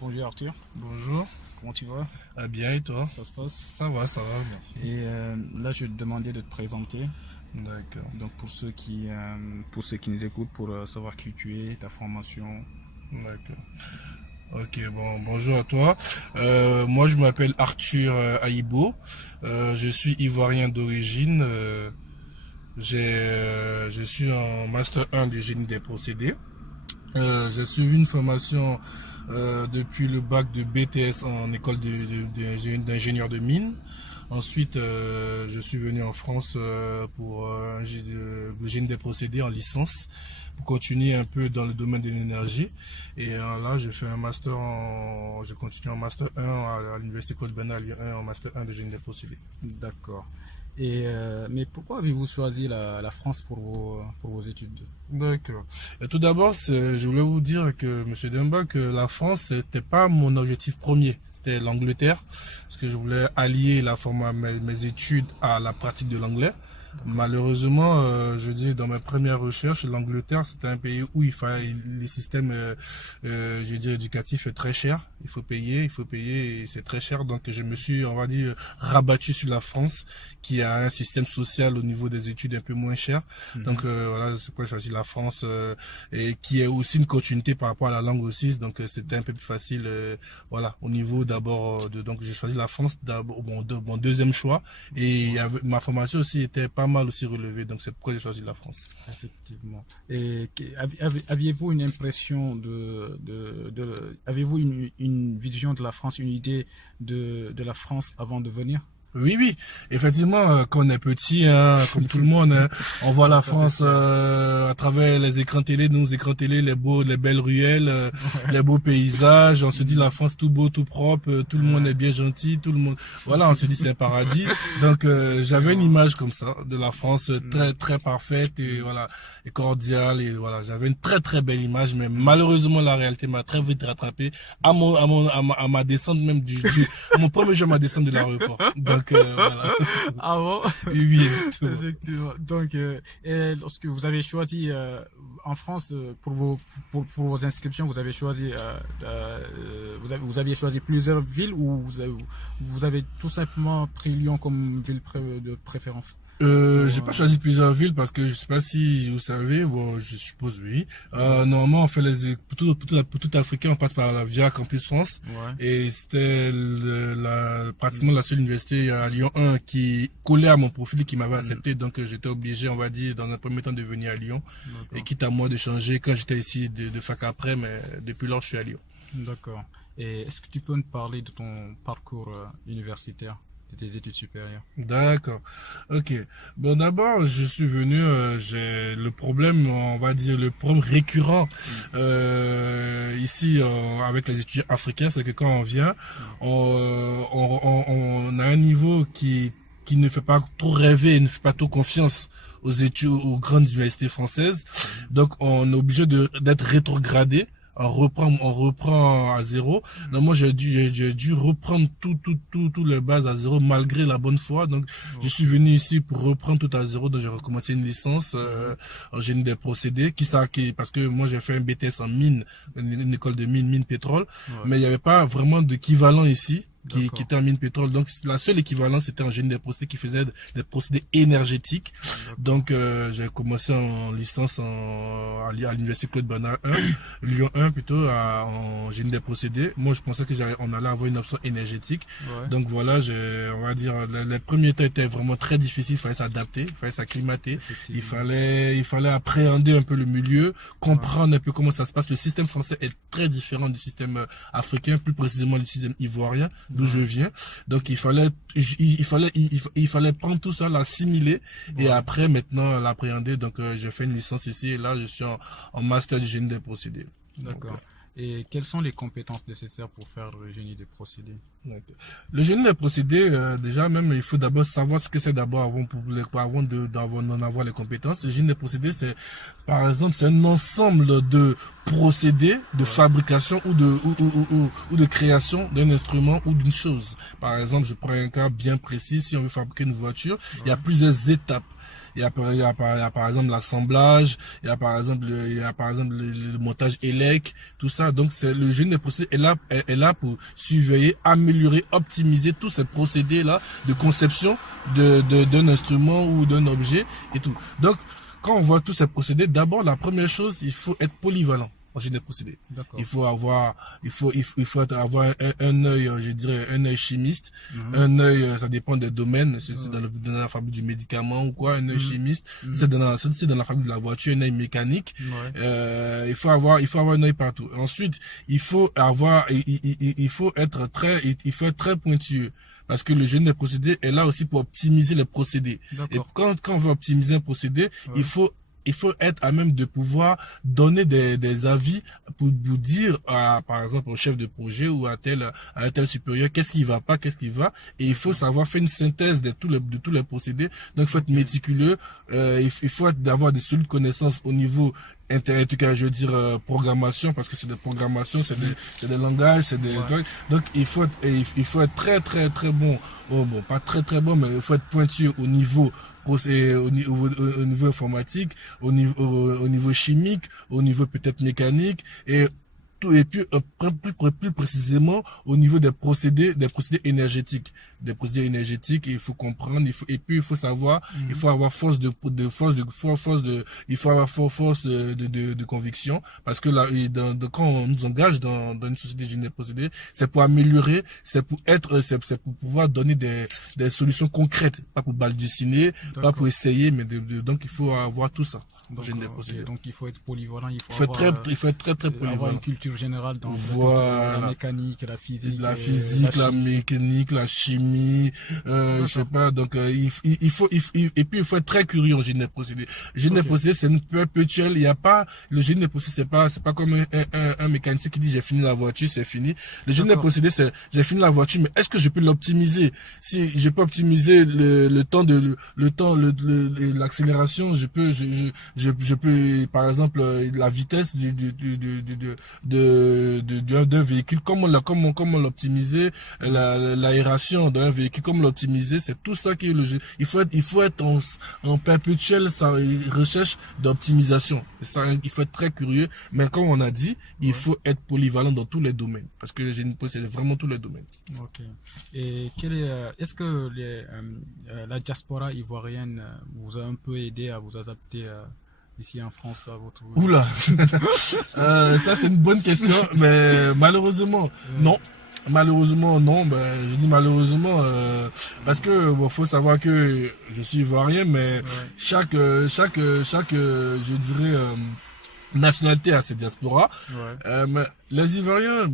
Bonjour Arthur, Bonjour. comment tu vas? Bien et toi? Ça se passe? Ça va, merci. Et là, je vais te demander de te présenter. D'accord, Donc pour ceux qui nous écoutent, pour savoir qui tu es, ta formation. d'accord. Ok, bon, bonjour à toi. Moi, je m'appelle Arthur Aïbo. Je suis ivoirien d'origine. Je suis en master 1 du génie des procédés. J'ai suivi une formation depuis le bac de BTS en école d'ingénieur de mine. Ensuite, je suis venu en France pour le génie des procédés en licence, pour continuer un peu dans le domaine de l'énergie. Et là, je continue en master 1 à l'université Claude Bernard Lyon 1 en master 1 de génie des procédés. D'accord. Et mais pourquoi avez-vous choisi la France pour vos études? D'accord. Et tout d'abord, je voulais vous dire que, Monsieur Demba, que la France, c'était pas mon objectif premier. C'était l'Angleterre, parce que je voulais allier mes études à la pratique de l'anglais. Malheureusement, je dis dans mes premières recherches, l'Angleterre, c'est un pays où les systèmes, je dis, éducatifs est très cher. Il faut payer, et c'est très cher. Donc, je me suis, on va dire, rabattu sur la France, qui a un système social au niveau des études un peu moins cher. Donc, voilà, c'est pourquoi j'ai choisi la France, et qui est aussi une continuité par rapport à la langue aussi. Donc, c'était un peu plus facile, voilà, au niveau d'abord donc j'ai choisi la France d'abord, mon deuxième choix, et ma formation aussi était pas mal aussi relevée, donc c'est pourquoi j'ai choisi la France. Effectivement. Et aviez-vous une impression aviez-vous une vision de la France, une idée de la France avant de venir? Oui, oui, effectivement, quand on est petit, hein, comme tout le monde, hein, on voit la Ça, c'est France clair. à travers les écrans télé, nos écrans télé, les belles ruelles, les beaux paysages. On se dit la France tout beau, tout propre, tout le monde est bien gentil, tout le monde. Voilà, on se dit c'est un paradis. Donc j'avais une image comme ça de la France très très parfaite et voilà et cordiale et voilà, j'avais une très très belle image, mais malheureusement la réalité m'a très vite rattrapé à ma descente même à mon premier jour à ma descente de l'aéroport. Donc voilà. Ah bon? Oui, oui, exactement. Effectivement. Donc, et lorsque vous avez choisi en France pour vos inscriptions, vous avez choisi vous aviez choisi plusieurs villes ou vous avez tout simplement pris Lyon comme ville de préférence? J'ai pas choisi plusieurs villes parce que je sais pas si vous savez, bon, je suppose oui. Normalement, on fait pour tout Africain, on passe par la Via Campus France Ouais. et c'était pratiquement la seule université à Lyon 1 qui collait à mon profil et qui m'avait accepté. Donc j'étais obligé, on va dire, dans un premier temps de venir à Lyon et D'accord. quitte à moi de changer quand j'étais ici de fac après, mais depuis lors je suis à Lyon. D'accord. Et est-ce que tu peux nous parler de ton parcours universitaire, de tes études supérieures? D'accord. Ok. Bon, d'abord, je suis venu, j'ai le problème, on va dire, le problème récurrent ici avec les étudiants africains, c'est que quand on vient, on a un niveau qui ne fait pas trop rêver, ne fait pas trop confiance aux études, aux grandes universités françaises. Donc, on est obligé d'être rétrogradé. On reprend à zéro. Donc moi j'ai dû reprendre tout les bases à zéro malgré la bonne foi. Donc je suis venu ici pour reprendre tout à zéro. Donc j'ai recommencé une licence en génie des procédés parce que moi j'ai fait un BTS en mine, une école de mine pétrole, Ouais. mais il n'y avait pas vraiment d'équivalent ici. Qui D'accord. était en mine pétrole. Donc la seule équivalence c'était en génie des procédés qui faisait des procédés énergétiques. Donc j'ai commencé en licence à l'université Claude Bernard 1, Lyon 1 plutôt en génie des procédés. Moi je pensais que on allait avoir une option énergétique. Ouais. Donc voilà, on va dire les premiers temps étaient vraiment très difficiles, il fallait s'adapter, il fallait s'acclimater, Effectivement. il fallait appréhender un peu le milieu, comprendre un peu comment ça se passe. Le système français est très différent du système africain, plus précisément du système ivoirien d'où je viens. Donc il fallait prendre tout ça, l'assimiler et après maintenant l'appréhender. Donc j'ai fait une licence ici et là je suis en master du génie des procédés. Donc, D'accord. Et quelles sont les compétences nécessaires pour faire le génie des procédés? d'accord. Le génie des procédés, déjà même, il faut d'abord savoir ce que c'est d'abord avant d'en avoir les compétences. Le génie des procédés, c'est, par exemple, c'est un ensemble de procédés de fabrication ou de création d'un instrument ou d'une chose. Par exemple, je prends un cas bien précis. Si on veut fabriquer une voiture, il y a plusieurs étapes. il y a par exemple l'assemblage, il y a par exemple le montage élec, tout ça. Donc c'est le génie des procédés est là pour surveiller, améliorer, optimiser tous ces procédés là de conception d'un instrument ou d'un objet et tout. Donc quand on voit tous ces procédés, d'abord la première chose, il faut être polyvalent en génie des procédés. Il faut avoir un œil, je dirais un œil chimiste, un œil, ça dépend des domaines, c'est dans la fabrique du médicament ou quoi, un œil chimiste, c'est dans la fabrique de la voiture, un œil mécanique. Il faut avoir un œil partout. Ensuite, il faut être très pointueux. Parce que le génie des procédés est là aussi pour optimiser les procédés. Et quand on veut optimiser un procédé, il faut être à même de pouvoir donner des avis pour dire par exemple au chef de projet ou à un tel supérieur qu'est-ce qui va pas, qu'est-ce qui va, et il faut savoir faire une synthèse de tous les procédés. Donc il faut être méticuleux, il faut avoir de solides connaissances au niveau en tout cas je veux dire programmation, parce que c'est des programmations, c'est des langages, c'est des donc il faut être très très très bon, pas très très bon, mais il faut être pointu au niveau informatique, au niveau chimique, au niveau peut-être mécanique, et puis plus précisément au niveau des procédés énergétiques. Il faut comprendre, il faut savoir, il faut avoir force de conviction, parce que là, quand on nous engage dans une société de génie des procédés, c'est pour améliorer, c'est pour pouvoir donner des solutions concrètes, pas pour balbutier, pas pour essayer, mais donc il faut avoir tout ça. Donc il faut être polyvalent, il faut être très polyvalent. Avoir une culture générale dans la mécanique, la physique, la mécanique, la chimie, je sais pas. Donc il faut être très curieux en génie des procédés. Le génie des procédés, c'est une perpétuelle. Il y a pas le génie des procédés, c'est pas comme un mécanicien qui dit j'ai fini la voiture, c'est fini. Le génie des procédés, c'est j'ai fini la voiture, mais est-ce que je peux l'optimiser? Si je peux optimiser l'accélération, je peux par exemple la vitesse d'un véhicule, comment l'optimiser, l'aération d'un véhicule, comment l'optimiser, c'est tout ça qui est le jeu. Il faut être en perpétuelle recherche d'optimisation. Ça, il faut être très curieux, mais comme on a dit, il faut être polyvalent dans tous les domaines, parce que le génie c'est vraiment tous les domaines. Ok. Et est-ce que la diaspora ivoirienne vous a un peu aidé à vous adapter ici en France à votre... Oula. Ça c'est une bonne question, mais malheureusement non. Malheureusement non, je dis malheureusement parce que faut savoir que je suis ivoirien, mais chaque je dirais nationalité a ses diasporas. Mais les Ivoiriens,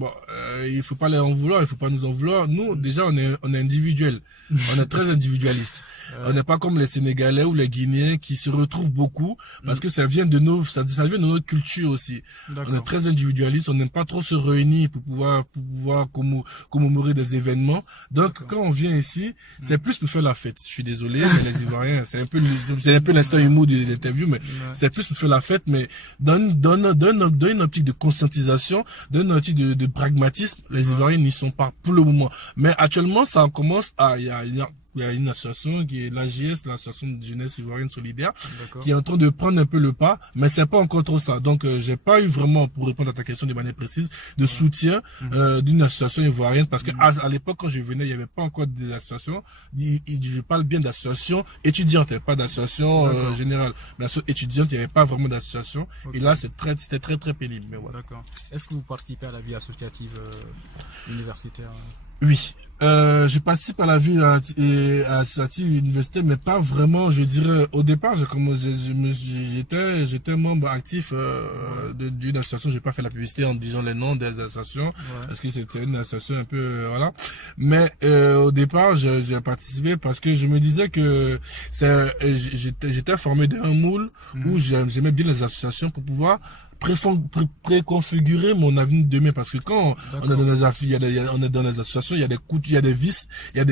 il faut pas les en vouloir, il faut pas nous en vouloir. Nous, déjà, on est individuel. On est très individualiste. On n'est pas comme les Sénégalais ou les Guinéens qui se retrouvent beaucoup parce que ça vient de ça vient de notre culture aussi. On est très individualiste, on n'aime pas trop se réunir pour pouvoir commémorer des événements. Donc, quand on vient ici, c'est plus pour faire la fête. Je suis désolé, mais les Ivoiriens, c'est un peu l'instant humour de l'interview, mais c'est plus pour faire la fête, mais dans une optique de conscientisation, dans une optique de pragmatisme, les Ivoiriens n'y sont pas pour le moment. Mais actuellement, ça commence il y a une association qui est l'AJS, l'association de jeunesse ivoirienne solidaire, qui est en train de prendre un peu le pas, mais c'est pas encore trop ça. Donc j'ai pas eu vraiment, pour répondre à ta question de manière précise, de soutien d'une association ivoirienne, parce que à l'époque quand je venais, il y avait pas encore des associations. Je parle bien d'associations étudiantes, pas d'associations générales. L'association étudiante, il y avait pas vraiment d'association. Et là c'était très très pénible. Mais voilà. D'accord. Est-ce que vous participez à la vie associative universitaire? Oui. Je participe à la vie associative universitaire, mais pas vraiment. Je dirais au départ, j'étais membre actif d'une association. Je vais pas faire la publicité en disant les noms des associations parce que c'était une association un peu voilà. Mais au départ, j'ai participé parce que je me disais que j'étais formé d'un moule où j'aimais bien les associations pour pouvoir préconfigurer mon avenir demain, parce que quand on est dans les associations, il y a des coups, il y a des vices, il y a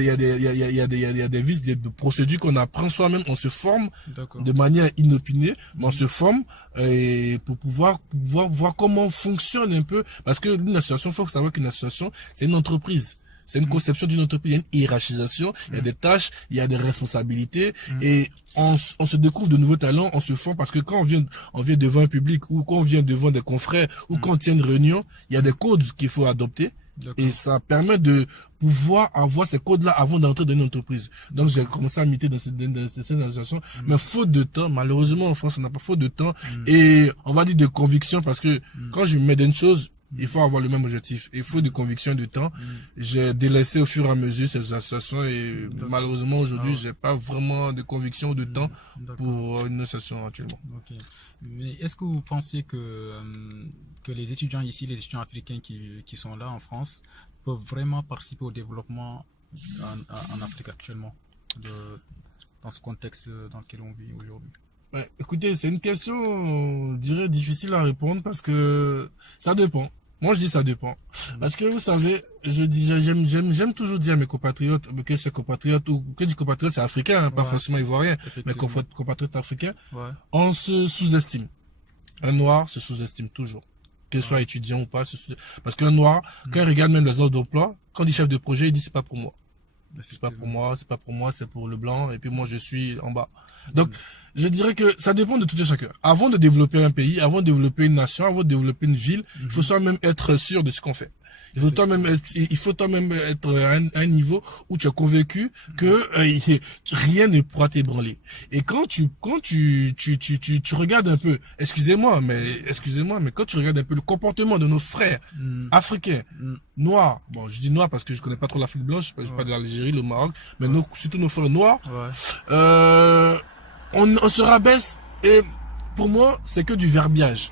des vices, des procédures qu'on apprend soi-même, on se forme de manière inopinée, mais on se forme et pour pouvoir voir comment fonctionne un peu, parce que une association, faut savoir qu'une association, c'est une entreprise. C'est une conception d'une entreprise, il y a une hiérarchisation, il y a des tâches, il y a des responsabilités, et on se découvre de nouveaux talents, on se forme, parce que quand on vient devant un public, ou quand on vient devant des confrères, ou quand on tient une réunion, il y a des codes qu'il faut adopter. Et ça permet de pouvoir avoir ces codes-là avant d'entrer dans une entreprise. Donc, j'ai commencé à militer dans cette association. Mais faute de temps, malheureusement, en France, on n'a pas faute de temps. Et on va dire de conviction, parce que quand je me mets dans une chose, il faut avoir le même objectif. Il faut de conviction, de temps. J'ai délaissé au fur et à mesure ces associations et malheureusement, aujourd'hui, j'ai pas vraiment de conviction ou de temps pour une association actuellement. Mais est-ce que vous pensez que les étudiants ici, les étudiants africains qui sont là en France, peuvent vraiment participer au développement en Afrique actuellement, dans ce contexte dans lequel on vit aujourd'hui? Écoutez, c'est une question, je dirais, difficile à répondre parce que ça dépend. Moi, je dis ça dépend. Parce que vous savez, j'aime toujours dire à mes compatriotes que ces compatriotes, ou que du compatriote, c'est africain, hein, pas forcément ivoirien, mais compatriotes africains, on se sous-estime. Un noir se sous-estime toujours. Qu'il soit étudiant ou pas, parce qu'un noir, quand il regarde même les offres d'emploi, quand il dit chef de projet, il dit c'est pas pour moi. C'est pas pour moi, c'est pas pour moi, c'est pour le blanc, et puis moi je suis en bas. Donc, je dirais que ça dépend de tout et chacun. Avant de développer un pays, avant de développer une nation, avant de développer une ville, il faut soi-même être sûr de ce qu'on fait. Il faut toi-même être à un niveau où tu es convaincu que rien ne pourra t'ébranler. Et quand tu regardes un peu, excusez-moi, mais quand tu regardes un peu le comportement de nos frères africains, noirs, bon, je dis noirs parce que je connais pas trop l'Afrique blanche, je parle de l'Algérie, le Maroc, mais surtout nos frères noirs, on se rabaisse et pour moi, c'est que du verbiage.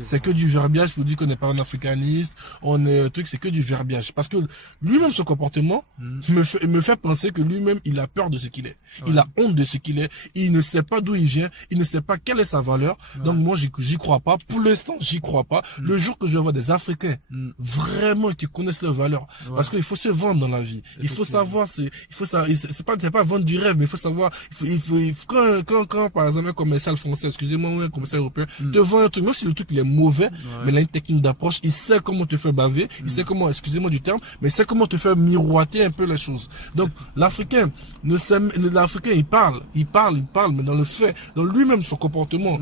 C'est que du verbiage pour dire qu'on n'est pas un africaniste, on est un truc, c'est que du verbiage. Parce que lui-même, son comportement me fait penser que lui-même, il a peur de ce qu'il est. Il a honte de ce qu'il est. Il ne sait pas d'où il vient. Il ne sait pas quelle est sa valeur. Donc moi, j'y crois pas. Pour l'instant, j'y crois pas. Le jour que je vais voir des Africains vraiment qui connaissent leur valeur, parce qu'il faut se vendre dans la vie. Il faut savoir, c'est pas vendre du rêve, mais il faut savoir, quand par exemple un commercial français, excusez-moi, un commercial européen, te vend un truc, même si le truc il est mauvais, mais il a une technique d'approche, il sait comment te faire baver, il sait comment, excusez-moi du terme, mais il sait comment te faire miroiter un peu les choses. Donc, l'Africain, il parle, mais dans le fait, dans lui-même son comportement,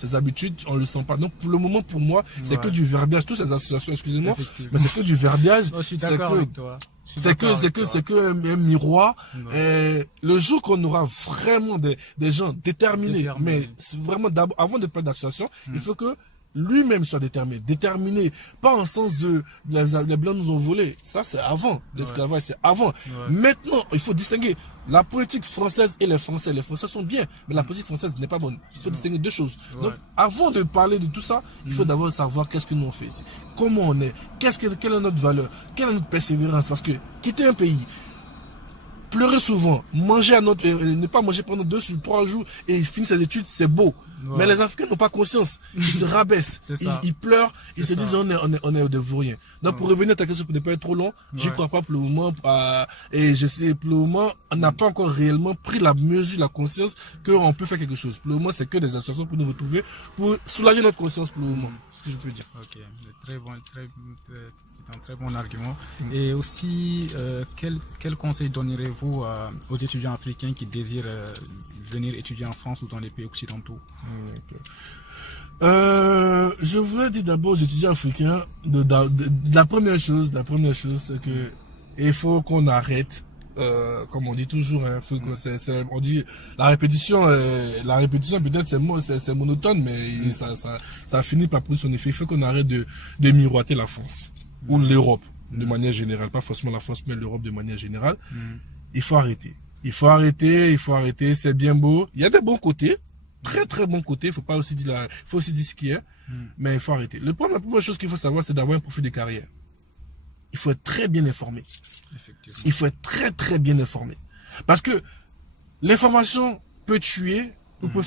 ses habitudes, on le sent pas. Donc, pour le moment, pour moi, c'est que du verbiage. Toutes ces associations, excusez-moi, mais c'est que du verbiage. Je suis d'accord avec toi. C'est que un miroir. Le jour qu'on aura vraiment des gens déterminés, mais vraiment d'abord, avant de parler d'association, il faut que lui-même soit déterminé, pas en sens de les blancs nous ont volé. Ça, c'est avant. L'esclavage, c'est avant. Maintenant, il faut distinguer la politique française et les Français. Les Français sont bien, mais la politique française n'est pas bonne. Il faut distinguer deux choses. Donc, avant de parler de tout ça, il faut d'abord savoir qu'est-ce que nous on fait ici. Comment on est. Quelle est notre valeur. Quelle est notre persévérance. Parce que quitter un pays, pleurer souvent, ne pas manger pendant 2 ou 3 jours et finir ses études, c'est beau. Mais les Africains n'ont pas conscience. Ils se rabaissent. Ils pleurent. Ils se disent on est de vous rien. Donc pour revenir à ta question, pour ne pas être trop long, j'y crois pas pour le moment. Et je sais, pour le moment, on n'a pas encore réellement pris la mesure, la conscience qu'on peut faire quelque chose. Pour le moment, c'est que des associations pour nous retrouver, pour soulager notre conscience pour le moment. C'est ce que je peux dire. Ok, très bon, c'est un très bon argument. Et aussi, quel conseil donnerez-vous aux étudiants africains qui désirent venir étudier en France ou dans les pays occidentaux? Je voulais dire d'abord aux étudiants africains la première chose, c'est que il faut qu'on arrête, comme on dit toujours, hein, on dit la répétition peut-être c'est monotone, mais ça finit par prendre son effet. Il faut qu'on arrête de miroiter la France ou l'Europe de manière générale, pas forcément la France, mais l'Europe de manière générale. Il faut arrêter. C'est bien beau. Il y a des bons côtés. Très très bon côté, faut aussi dire ce qui est, mais il faut arrêter. La première chose qu'il faut savoir, c'est d'avoir un profil de carrière. Il faut être très bien informé. Il faut être très très bien informé. Parce que l'information peut tuer ou peut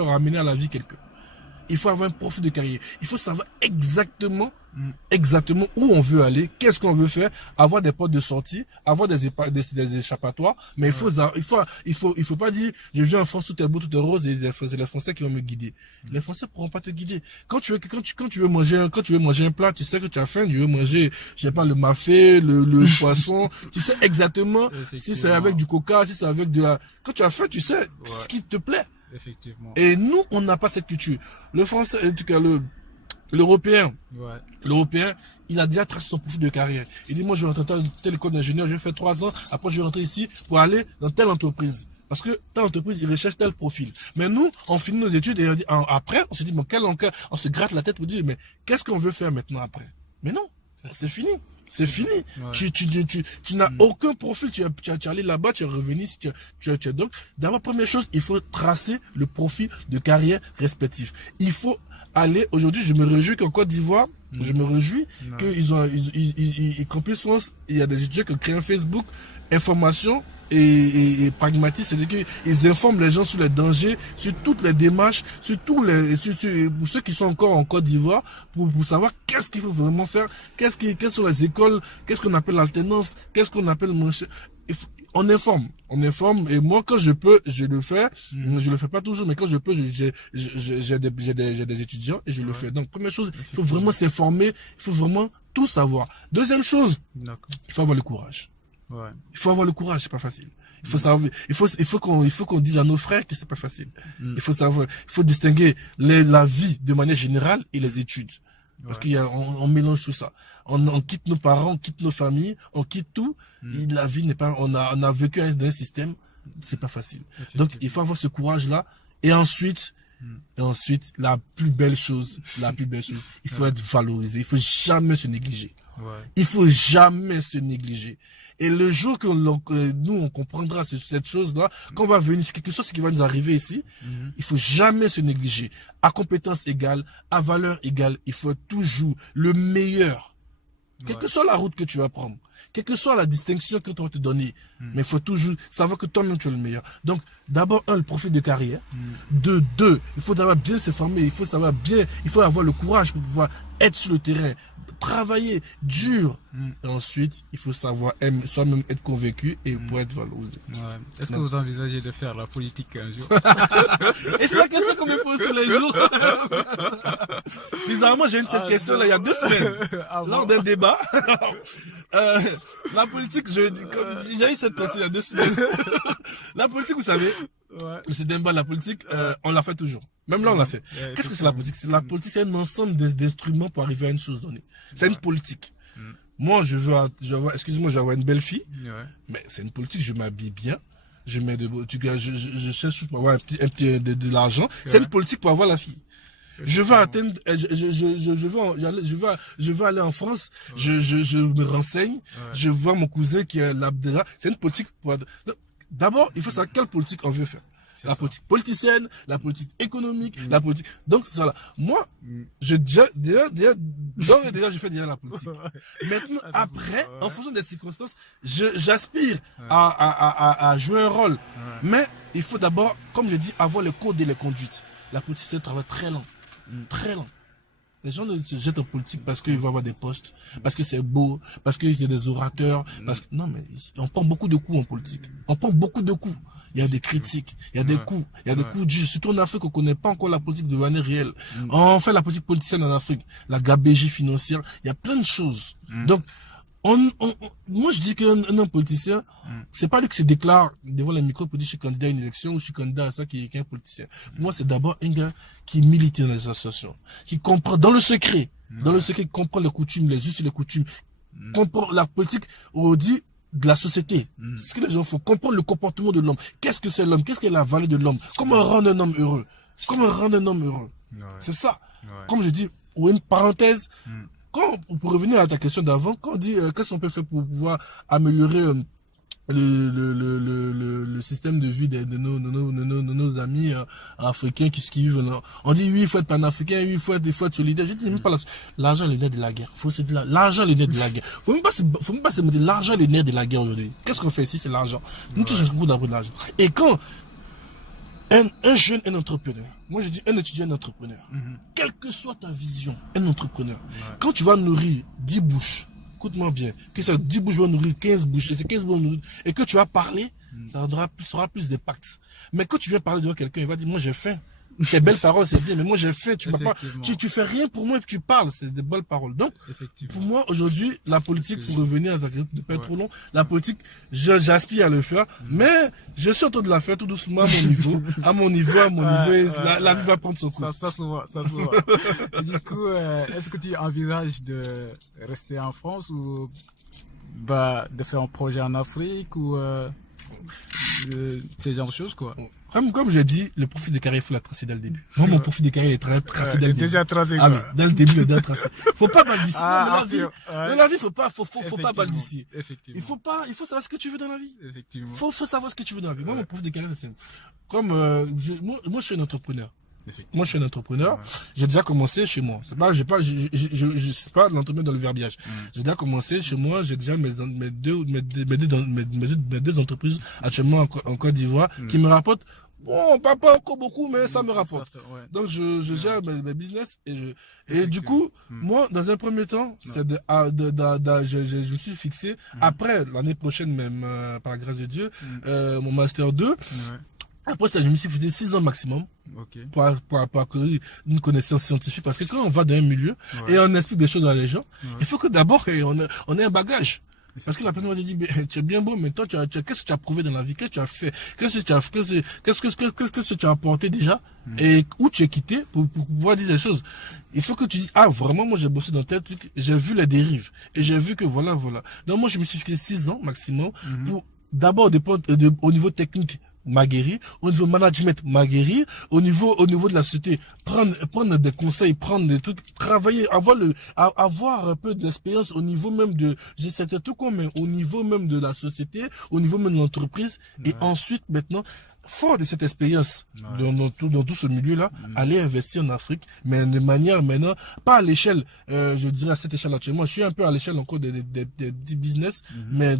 ramener à la vie quelqu'un. il faut avoir un profil de carrière. Il faut savoir exactement où on veut aller, qu'est-ce qu'on veut faire, avoir des portes de sortie, avoir des échappatoires. Mais il faut pas dire, je viens en France, tout est beau, tout est rose, et c'est les Français qui vont me guider. Les Français pourront pas te guider. Quand tu veux manger un plat, tu sais que tu as faim, tu veux manger, je sais pas, le mafé, le poisson, tu sais exactement si c'est avec du coca, si c'est avec quand tu as faim, tu sais ce qui te plaît. Effectivement. Et nous, on n'a pas cette culture. Le Français, en tout cas, l'Européen, il a déjà tracé son profil de carrière. Il dit, moi, je vais rentrer dans telle école d'ingénieur, je vais faire 3 ans, après je vais rentrer ici pour aller dans telle entreprise. Parce que telle entreprise, il recherche tel profil. Mais nous, on finit nos études et après, on se dit, bon, on se gratte la tête pour dire, mais qu'est-ce qu'on veut faire maintenant après? Mais non, c'est fini. C'est fini. Ouais. Tu n'as aucun profil. Tu es allé là-bas, tu es revenu. Donc, d'abord, première chose, il faut tracer le profil de carrière respectif. Il faut aller, aujourd'hui, je me réjouis qu'en Côte d'Ivoire, je me réjouis qu'ils Campus France, il y a des étudiants qui ont créé un Facebook, information et pragmatisme, c'est-à-dire qu'ils informent les gens sur les dangers, sur toutes les démarches, sur pour ceux qui sont encore en Côte d'Ivoire, pour savoir qu'est-ce qu'il faut vraiment faire, quelles sont les écoles, qu'est-ce qu'on appelle l'alternance, qu'est-ce qu'on appelle on informe, et moi quand je peux, je le fais, je le fais pas toujours, mais quand je peux, j'ai des étudiants et je le fais. Donc première chose, il faut vraiment s'informer, il faut vraiment tout savoir. Deuxième chose, il faut avoir le courage. Ouais. Il faut avoir le courage, c'est pas facile. Il faut savoir, il faut qu'on dise à nos frères que c'est pas facile. Il faut savoir, il faut distinguer la vie de manière générale et les études. Parce on mélange tout ça. On quitte nos parents, on quitte nos familles, on quitte tout. Et la vie n'est pas, on a vécu dans un système, c'est pas facile. Donc, il faut avoir ce courage-là. Et ensuite, la plus belle chose, il faut être valorisé. Il faut jamais se négliger. Il faut jamais se négliger. Et le jour que nous, on comprendra cette chose-là, quand on va venir, quelque chose qui va nous arriver ici, il faut jamais se négliger. À compétence égale, à valeur égale, il faut être toujours le meilleur. Quelle que soit la route que tu vas prendre, quelle que soit la distinction que tu vas te donner, mais il faut toujours savoir que toi-même tu es le meilleur. Donc, d'abord, le profil de carrière. Deux, il faut d'abord bien se former, il faut avoir le courage pour pouvoir être sur le terrain, travailler dur. Et ensuite, il faut savoir soi-même être convaincu et pour être valorisé. Est-ce que vous envisagez de faire la politique un jour? Et c'est la question qu'on me pose tous les jours. Bizarrement, j'ai eu cette question là il y a 2 semaines. Lors d'un débat. La politique, j'ai eu cette question il y a 2 semaines. La politique, vous savez, c'est Demba, la politique, on l'a fait toujours. Même là, on l'a fait. Qu'est-ce que c'est la politique? La politique, c'est un ensemble d'instruments pour arriver à une chose donnée. C'est une politique. Moi, je veux avoir une belle fille, mais c'est une politique, je m'habille bien, je mets je cherche pour avoir de l'argent. C'est une politique pour avoir la fille. Je veux atteindre, je veux aller en France, je me renseigne, je vois mon cousin qui est là, c'est une politique pour, d'abord, il faut savoir quelle politique on veut faire. La politique politicienne, la politique économique, la politique. Donc, c'est ça là. Moi, déjà, je fais déjà la politique. Maintenant, après, en fonction des circonstances, j'aspire à jouer un rôle. Mais, il faut d'abord, comme je dis, avoir le code et les conduites. La politique, c'est un travail très lent. Très lent. Les gens ne se jettent en politique parce qu'ils vont avoir des postes, parce que c'est beau, parce qu'il y a des orateurs, non, mais on prend beaucoup de coups en politique. On prend beaucoup de coups. Il y a des critiques, il y a des coups, il y a des coups durs. Surtout en Afrique, on connaît pas encore la politique de manière réelle. On fait la politique politicienne en Afrique, la gabegie financière, il y a plein de choses. Donc, moi, je dis qu'un homme politicien, c'est pas lui qui se déclare devant les micros pour dire je suis candidat à une élection ou je suis candidat à ça qui est un politicien. Pour moi, c'est d'abord un gars qui milite dans les associations, qui comprend dans le secret, qui comprend les coutumes, les us et les coutumes, comprend la politique, on dit, de la société. Ce que les gens font, comprendre le comportement de l'homme. Qu'est-ce que c'est l'homme? Qu'est-ce qu'est la valeur de l'homme? Comment rendre un homme heureux? C'est ça. Comme je dis, ou une parenthèse, pour revenir à ta question d'avant, quand on dit qu'est-ce qu'on peut faire pour pouvoir améliorer le système de vie de nos amis africains qui vivent là. On dit oui, il faut être panafricain, oui, il faut être solidaire. Je dis même pas l'argent est le nerf de la guerre. L'argent est le nerf de la guerre. Faut même pas se mettre l'argent est le nerf de la guerre aujourd'hui. Qu'est-ce qu'on fait ici? C'est l'argent. Nous tous on se court d'après de l'argent. Et quand Un jeune, un entrepreneur. Moi, je dis un étudiant, un entrepreneur. Quelle que soit ta vision, un entrepreneur. Ouais. Quand tu vas nourrir 10 bouches, écoute-moi bien, que ça 10 bouches vont nourrir 15 bouches, et ces 15 vont nourrir, et que tu vas parler, ça aura plus d'impact. Mais quand tu viens parler devant quelqu'un, il va dire, moi j'ai faim. Tes belles paroles, c'est bien, mais moi j'ai fait, tu fais rien pour moi et puis tu parles, c'est des belles paroles. Donc, pour moi, aujourd'hui, la politique, pour revenir à ta question de pas être trop long, la politique, j'aspire à le faire, mais je suis en train de la faire tout doucement à mon niveau, la vie va prendre son cours. Ça se voit. Et du coup, est-ce que tu envisages de rester en France ou, de faire un projet en Afrique ou, ces genres de choses, quoi? Comme j'ai dit, le profil de carrière, il faut la tracer dès le début. Moi, mon profil de carrière est tracé dès le début. Déjà tracé, quoi. Ah oui, dès le début, le tracé. Faut pas balbutier. Dans la vie, faut pas balbutier. Il faut savoir ce que tu veux dans la vie. Effectivement. Faut savoir ce que tu veux dans la vie. Moi, mon profil de carrière, c'est comme, moi, je suis un entrepreneur. Moi, je suis un entrepreneur. J'ai déjà commencé chez moi. C'est pas, c'est pas l'entrepreneur dans le verbiage. J'ai déjà commencé chez moi. J'ai déjà mes deux entreprises actuellement en Côte d'Ivoire qui me rapportent. Bon, pas encore beaucoup, mais ça me rapporte. Donc, je gère mes business et du coup, moi, dans un premier temps, c'est je me suis fixé après l'année prochaine même, par la grâce de Dieu, mon master 2. Après ça, je me suis fait 6 ans maximum pour acquérir une connaissance scientifique. Parce que quand on va dans un milieu et on explique des choses à les gens, il faut que d'abord on ait un bagage. Parce que la personne va te dire, tu es bien beau, mais toi, qu'est-ce que tu as prouvé dans la vie? Qu'est-ce que tu as fait? Qu'est-ce que tu as apporté déjà? Et où tu es quitté pour pouvoir dire des choses? Il faut que tu dises, vraiment, moi, j'ai bossé dans tel truc, j'ai vu les dérives. Et j'ai vu que voilà. Donc, moi, je me suis fixé 6 ans maximum pour d'abord au niveau technique, m'a guéri, au niveau management m'a guéri, au niveau de la société, prendre des conseils, prendre des trucs, travailler, avoir un peu d'expérience au niveau même c'était tout comme, mais au niveau même de la société, au niveau même de l'entreprise, et ensuite maintenant, fort de cette expérience dans tout ce milieu-là, aller investir en Afrique, mais de manière maintenant, pas à l'échelle, je dirais à cette échelle actuellement, je suis un peu à l'échelle encore des petits business, mais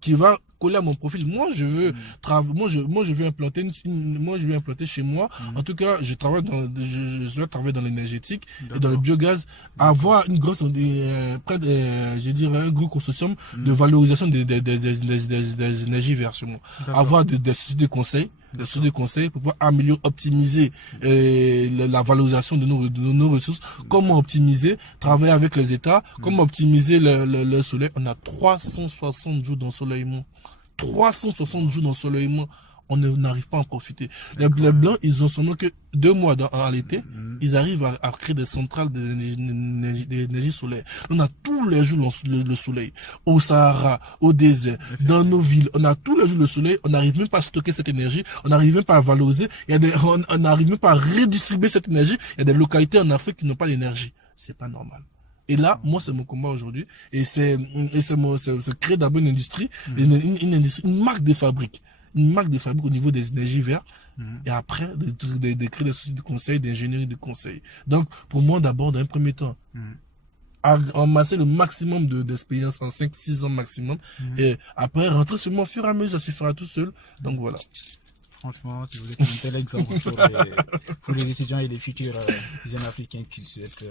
qui va coller à mon profil. Moi, je veux je veux implanter chez moi. En tout cas, je souhaite travailler dans l'énergétique et dans le biogaz, avoir une grosse, je dirais un gros consortium de valorisation des énergies vertes chez moi. Avoir des sociétés de conseils, pour pouvoir améliorer, optimiser la valorisation de nos ressources, comment optimiser, travailler avec les États, comment optimiser le soleil. On a 360 jours d'ensoleillement. 360 jours d'ensoleillement. On n'arrive pas à en profiter. Les Blancs, ils ont seulement que 2 mois à l'été. Ils arrivent à créer des centrales d'énergie solaire. On a tous les jours le soleil. Au Sahara, au désert, dans nos villes. On a tous les jours le soleil. On n'arrive même pas à stocker cette énergie. On n'arrive même pas à valoriser. On n'arrive même pas à redistribuer cette énergie. Il y a des localités en Afrique qui n'ont pas d'énergie. C'est pas normal. Et là, moi, c'est mon combat aujourd'hui. Et c'est créer d'abord une industrie, une marque de fabrique. Une marque de fabrique au niveau des énergies vertes. Et après, de créer des sociétés de conseil, d'ingénierie de conseil. Donc, pour moi, d'abord, dans un premier temps, amasser le maximum d'expérience en 5-6 ans maximum. Et après, rentrer sur mon fur et à mesure, ça se fera tout seul. Donc, voilà. Franchement, vous êtes un tel exemple pour les étudiants et les futurs jeunes africains qui souhaitent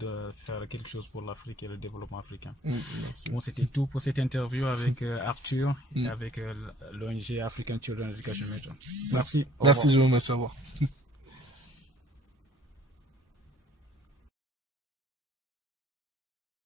de faire quelque chose pour l'Afrique et le développement africain. Bon, c'était tout pour cette interview avec Arthur et avec l'ONG African Children Education Network. Merci. Merci, je vous remercie. Au revoir.